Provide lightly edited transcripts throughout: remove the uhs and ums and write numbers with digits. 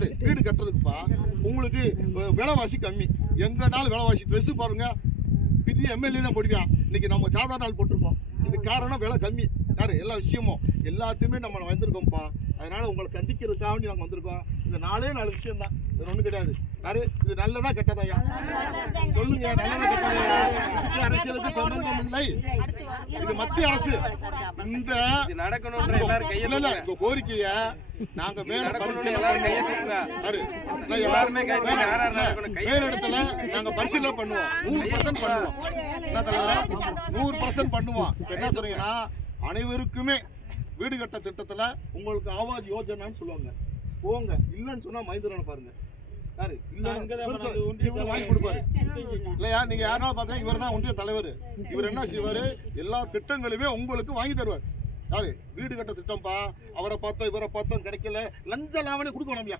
பாரு வீடு கட்டுறதுக்குப்பா உங்களுக்கு விலைவாசி கம்மி, எங்கனாலும் விலைவாசி ட்ரெஸ் பாருங்க பெரிய எம்எல்ஏ தான் போடுவான், இன்னைக்கு நம்ம சாதாரண நாள் போட்டிருக்கோம். இது காரணம் விலை கம்மி. யாரு எல்லா விஷயமும் எல்லாத்தையுமே நம்ம வந்திருக்கோம்ப்பா. அதனால உங்களை சந்திக்கிறதுக்காக நாங்கள் வந்திருக்கோம். இந்த 4 விஷயம் தான், இது ஒன்றும் கிடையாது. யாரு இது நல்லதா கெட்டதாயா சொல்லுங்க, நல்லதா கெட்டதாயா? மத்திய அரசியலுக்கு சம்பந்தம் இல்லை, இது மத்திய அரசு. இந்த கோரிக்கைய நாங்க மேலிடத்துல நாங்க பரிசீலனை பண்ணுவோம், 100% பண்ணுவோம். என்ன தலைவர 100% பண்ணுவோம். என்ன சொல்றீங்கன்னா அனைவருக்குமே வீடு கட்ட திட்டத்துல உங்களுக்கு ஆவாஸ் யோஜனான்னு சொல்லுவாங்க, போங்க. இல்லைன்னு சொன்னா மைந்தரனை பாருங்க, யாரு வாங்கி கொடுப்பாரு இல்லையா? நீங்க யாருனாலும் பார்த்தா இவர் தான் ஒன்றிய தலைவர். இவர் என்ன செய்வாரு, எல்லா திட்டங்களுமே உங்களுக்கு வாங்கி தருவார். யாரு வீடு கட்ட திட்டம்ப்பா, அவரை பார்த்தோம் இவரை பார்த்தோம் கிடைக்கல, லஞ்ச லாவணி கொடுக்க வேணாமியா.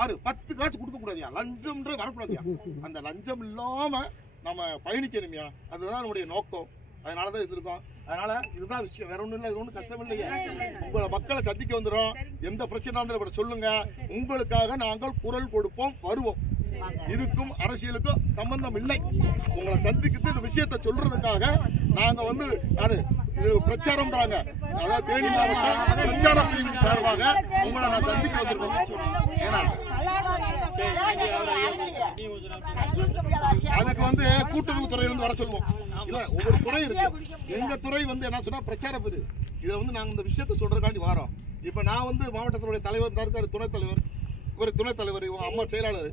யாரு 10 காசு கொடுக்க கூடாதியா, லஞ்சம்ன்ற வரக்கூடாதியா. அந்த லஞ்சம் இல்லாம நம்ம பயணிக்கணுமியா, அதுதான் நம்முடைய நோக்கம். அதனாலதான் இருந்திருக்கோம். அதனால இதுதான் விஷயம், வேற ஒன்றும் இல்லை. இது ஒன்றும் கஷ்டம் இல்லையா. உங்களை மக்களை சந்திக்க வந்துடும், எந்த பிரச்சனை இருந்தாலும் சொல்லுங்க, உங்களுக்காக நாங்கள் குரல் கொடுப்போம், வருவோம். இதுக்கும் அரசியலுக்கும் சம்பந்தம் இல்லை. உங்களை சந்திக்கிறது இந்த விஷயத்தை சொல்றதுக்காக நாங்க வந்து இது பிரச்சாரம் தாங்க, அதாவது தேனி மாவட்ட பிரச்சார பிரிவின் சார்பாக உங்களை நான் சந்திக்க வந்திருக்கோம். ஏன்னா அதுக்கு வந்து கூட்டுறவு துறையிலிருந்து வர சொல்லுவோம். இல்ல ஒவ்வொரு துறை இருக்கு, எங்க துறை வந்து என்ன சொன்னா பிரச்சார பிரிவு. இதுல வந்து நாங்க இந்த விஷயத்த சொல்றதுக்காண்டி வரோம். இப்ப நான் வந்து மாவட்டத்தினுடைய தலைவர் தான் இருக்காரு, துணைத் தலைவர், இவர் துணைத் தலைவர், இவங்க அம்மா செயலாளர்,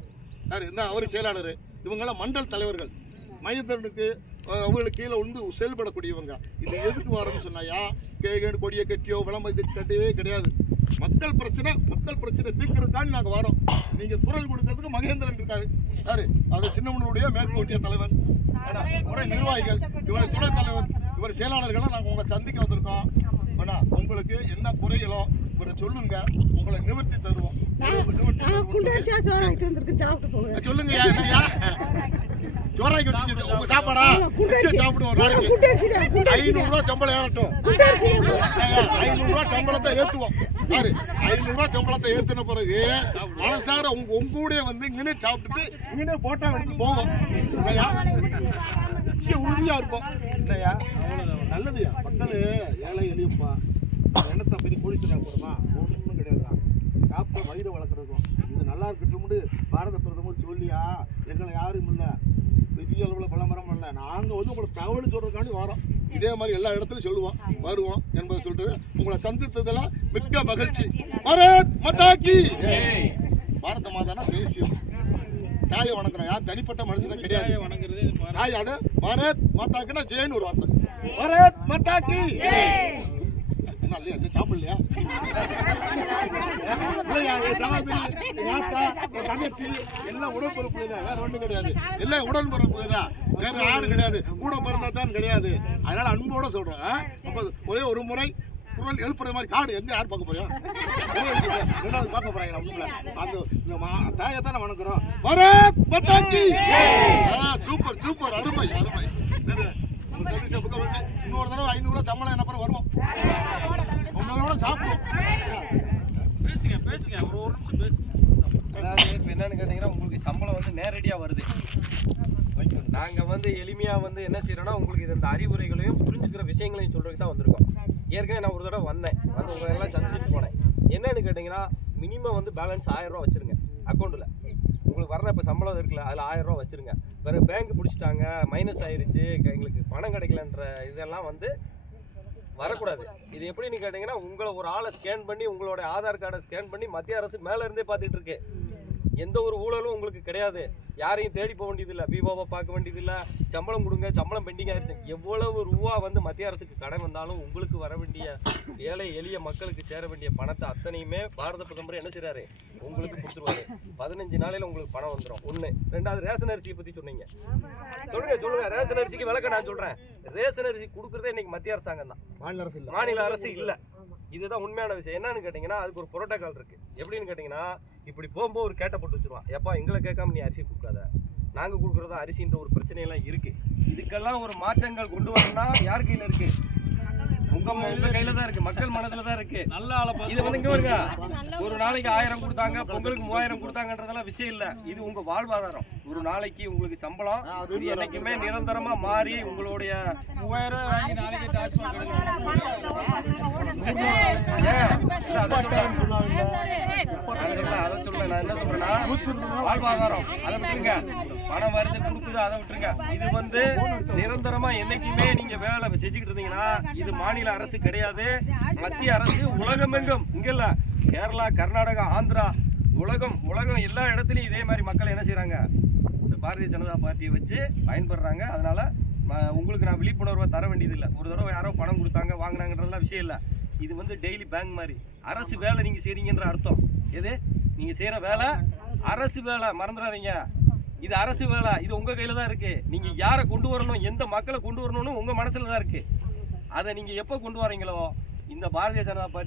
யாரு இருந்தா அவரு செயலாளர், இவங்கெல்லாம் மண்டல் தலைவர்கள். மையத்திறனுக்கு அவங்களுக்கு கீழே வந்து செயல்படக்கூடியவங்க. இது எதுக்கு வரோம்னு சொன்னாயா, கொடியை கட்டியோ விளம்பரம் இது கட்டவே கிடையாது. மக்கள் பிரச்சனை தீர்க்கிறதுக்காண்டி நாங்க வரோம். நீங்க குரல் கொடுக்கறதுக்கு மகேந்திரன் இருக்காரு, யாரு அது சின்னமனுடைய மேற்கு ஒன்றிய தலைவர், துறை நிர்வாகிகள், இவர் துணைத் தலைவர், இவர் செயலாளர்கள்லாம் நாங்க உங்களை சந்திக்க வந்திருக்கோம். ஆனா உங்களுக்கு என்ன குறைகளோ இவரை சொல்லுங்க, உங்களை நிவர்த்தி தருவோம். சொல்லுங்க சோறாக்கி வச்சுக்கிது உங்க சாப்பாடா சாப்பிடுவோம். 500 ரூபா சம்பளம் ஏறட்டும், 500 ரூபா சம்பளத்தை ஏத்துவோம். யாரு 500 ரூபா சம்பளத்தை ஏத்துன பிறகு மனசார உங்களுடைய வந்து இங்கே சாப்பிட்டுட்டு இங்கே போட்டோ எடுத்து போவோம். இல்லையா உறுதியா இருப்போம். இல்லையா நல்லதுயா. மக்கள் ஏழை எளியப்பா, எண்ணத்தை பெரிய போலீஸ் போடுமா ஒன்றும் கிடையாதுதான். சாப்பிட்டு வயிறு வளர்க்குறதுக்கும் இது நல்லா இருக்கட்டும் பாரத பிரதமர் சொல்லியா, எங்களை யாரும் இல்லை பெரிய அளவில் பலமரம் இல்லை. நாங்கள் வந்து உங்களுக்கு தகவல் சொல்றதுக்காண்டி வரோம். இதே மாதிரி எல்லா இடத்துலையும் சொல்லுவோம், வருவோம் என்பதை சொல்லிட்டு உங்களை சந்தித்ததெல்லாம் மிக்க மகிழ்ச்சி. பாரத் மாதா கி பாரத மாதானா தேசியம், தாயை வணங்குறோம். யார் தனிப்பட்ட மனுஷனும் கிடையாது. தாய் அதை பாரத் மாதாக்குன்னா ஜெயன்னு ஒரு வார்த்தை, பாரத் மாதா கி என்ன இல்லையா, என்ன சாப்பிடலையா தங்கச்சி எல்லாம் உடன்பொறுப்பு தான், வேற ஒன்றும் கிடையாது. எல்லாம் உடன்பொறுப்பு தான், வேற ஆடு கிடையாது, கூட பிறந்தாதான் கிடையாது. அதனால அன்போட சொல்றேன். ஒரே ஒரு முறை குரல் எழுப்புறது மாதிரி காடு எங்க யார் பார்க்க போறோம், ரெண்டாவது பார்க்க போறாங்க. அந்த தாயை தான் வணங்குறோம். பாரத் மாதா கி சூப்பர் சூப்பர், அருமை அருமை. சரி இன்னொரு தடவை 500 ரூபா சம்பளம் என்ன பிறகு வருவோம், உங்களோட சாப்பிடுவோம். பேசுங்க ஒரு நிமிஷம் பேசுங்க. அதாவது இப்போ என்னன்னு கேட்டிங்கன்னா உங்களுக்கு சம்பளம் வந்து நேரடியாக வருது. நாங்கள் வந்து எளிமையாக வந்து என்ன செய்யறோம்னா உங்களுக்கு இந்த அறிவுரைகளையும் புரிஞ்சுக்கிற விஷயங்களையும் சொல்றதுக்கு தான் வந்திருக்கோம். ஏற்கனவே நான் ஒரு தடவை வந்தேன், வந்து உங்களை எல்லாம் சந்திச்சுட்டு போனேன். என்னன்னு கேட்டிங்கன்னா மினிமம் வந்து பேலன்ஸ் 1000 ரூபா வச்சுருங்க அக்கௌண்ட்டில். உங்களுக்கு வர்ற இப்போ சம்பளம் இருக்குல்ல அதில் 1000 ரூபா வச்சுருங்க. வேறு பேங்க் பிடிச்சிட்டாங்க, மைனஸ் ஆயிடுச்சு, எங்களுக்கு பணம் கிடைக்கலன்ற இதெல்லாம் வந்து வரக்கூடாது. இது எப்படின்னு கேட்டிங்கன்னா உங்களை ஒரு ஆளை ஸ்கேன் பண்ணி உங்களோட ஆதார் கார்டை ஸ்கேன் பண்ணி மத்திய அரசு மேலே இருந்தே பார்த்துட்டு இருக்கு. எந்த ஒரு ஊழலும் உங்களுக்கு கிடையாது. யாரையும் தேடி போக வேண்டியதில்லை, பிஓவை பார்க்க வேண்டியதில்லை, சம்பளம் கொடுங்க சம்பளம் பெண்டிங் ஆகிடுச்சு. எவ்வளவு ரூபா வந்து மத்திய அரசுக்கு கடன் வந்தாலும் உங்களுக்கு வர வேண்டிய ஏழை எளிய மக்களுக்கு சேர வேண்டிய பணத்தை அத்தனையுமே பாரத பிரதமர் என்ன செய்றாரு உங்களுக்கு கொடுத்துருவாரு. 15 நாளையில் உங்களுக்கு பணம் வந்துடும். ஒன்று. ரெண்டாவது ரேஷன் அரிசியை பற்றி சொன்னீங்க, சொல்லுங்க ரேஷன் அரிசிக்கு விளக்க நான் சொல்கிறேன். ரேஷன் அரிசி கொடுக்குறதே இன்னைக்கு மத்திய அரசாங்கம் தான், மாநில அரசு இல்லை. இதுதான் உண்மையான விஷயம். என்னன்னு கேட்டிங்கன்னா அதுக்கு ஒரு புரோட்டோகால் இருக்குது. எப்படின்னு கேட்டிங்கன்னா இப்படி போகும்போது ஒரு கேட்டை போட்டு வச்சுருவான், எப்பா எங்களை கேட்காம நீ அரிசி கொடுக்காத, நாங்கள் கொடுக்குறதா அரிசின்ற ஒரு பிரச்சனையெல்லாம் இருக்குது. இதுக்கெல்லாம் ஒரு மாற்றங்கள் கொண்டு வரணும்னா யார் கையில் இருக்குது, உங்க கையில தான் இருக்கு, மக்கள் மனதுல தான் இருக்கு. நல்ல ஆளை இது வந்து இங்க வருங்க, ஒரு நாளைக்கு 1000 கொடுத்தாங்க, பொங்கலுக்கு 3000 கொடுத்தாங்கன்றதெல்லாம் விஷயம் இல்ல. இது உங்க வாழ்வாதாரம். ஒரு நாளைக்கு உங்களுக்கு சம்பளம் இது என்னைக்குமே நிரந்தரமா மாறி உங்களுடைய 3000 ரூபாய் வாங்கி நாளைக்கு டாஸ்மாக் அதை சொல்ல நான் என்ன சொல்றேன்னா வாழ்வாதாரம் அதை விட்டுருங்க. பணம் வருது கொடுக்குது அதை விட்டுருங்க. இது வந்து நிரந்தரமா என்னைக்குமே நீங்க வேலை செஞ்சுக்கிட்டு இருந்தீங்கன்னா இது மாநில அரசு கிடையாது, மத்திய அரசு. உலகமெங்கும் இங்க இல்ல, கேரளா, கர்நாடகா, ஆந்திரா, உலகம் எல்லா இடத்துலையும் இதே மாதிரி மக்கள் என்ன செய்யறாங்க, இந்த பாரதிய ஜனதா பார்ட்டியை வச்சு பயன்படுறாங்க. அதனால உங்களுக்கு நான் விழிப்புணர்வை தர வேண்டியது இல்லை. ஒரு தடவை யாரோ பணம் கொடுத்தாங்க வாங்கினாங்கன்றதுலாம் விஷயம் இல்லை. இது வந்து டெய்லி பேங்க் மாதிரி அரசு வேலை நீங்க செய்றீங்கன்ற அர்த்தம். எது நீங்க செய்யற வேலை அரசு வேலை, மறந்துடாதீங்க. இது அரசு வேலை, இது உங்க கையில தான் இருக்கு. நீங்க யாரை கொண்டு வரணும், எந்த மக்களை கொண்டு வரணும்னு உங்க மனசுல தான் இருக்கு. அதை நீங்க எப்போ கொண்டு வரீங்களோ, இந்த பாரதிய ஜனதா பார்ட்டி